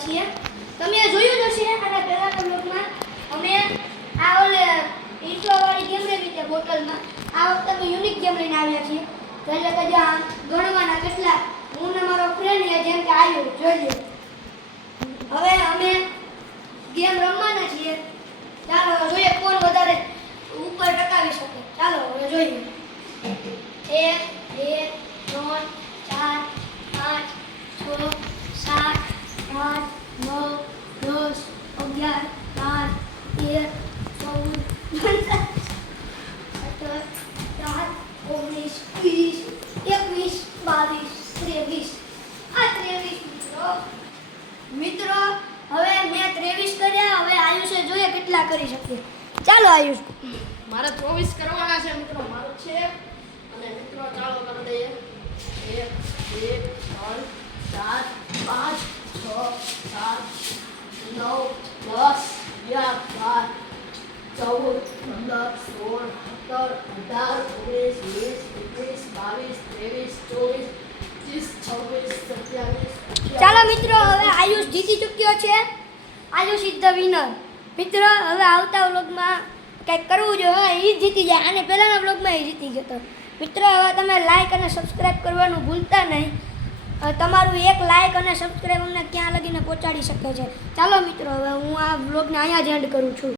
આવ્યા છીએ. તમે જોયું જ હશે આના પહેલાના બ્લોગમાં અમે આ ઓલે ઈંટોવાળી ગેમ રમી છે બોટલમાં. આ વખતે અમે યુનિક ગેમ લઈને આવ્યા છીએ. તો એટલે કે જો ગણવાના કેટલા હું ને મારો ફ્રેન્ડ છે જેમ કે આયુ જોઈ લો. હવે અમે ગેમ રમવાના છીએ. ચાલો જોઈએ કોણ વધારે ઉપર ટકાવી શકે. ચાલો હવે જોઈએ. 1 2 3 4 5 6 7 8 9 10 11 12 13 14 મિત્રો હવે મેં 23 કર્યા. હવે આયુષે જોઈએ કેટલા કરી શકીએ. ચાલો આયુષ. મારે 24 કરવાના છે મિત્રો. મારું છે અને મિત્રો ચાલો કરી દઈએ. 1 2 3 4 5 6 7 9 10 11 12 13 14 15 16 17 18 19 20 21 22 23 24 27 ચાલો મિત્રો હવે આયુષ જીતી ચૂક્યો છે. Ayush is the winner. મિત્રો હવે આવતા વ્લોગમાં કંઈક કરવું જોઈએ. એ જીતી જાય. આને પહેલાના વ્લોગમાં એ જીતી ગયો હતો. મિત્રો હવે તમે લાઈક અને સબસ્ક્રાઈબ કરવાનું ભૂલતા નહીં. તમારું એક લાઈક અને સબસ્ક્રાઈબ અમને ક્યાં લગીને પહોંચાડી શકે છે. ચાલો મિત્રો હવે હું આ વ્લોગને અહીંયા જ એન્ડ કરું છું.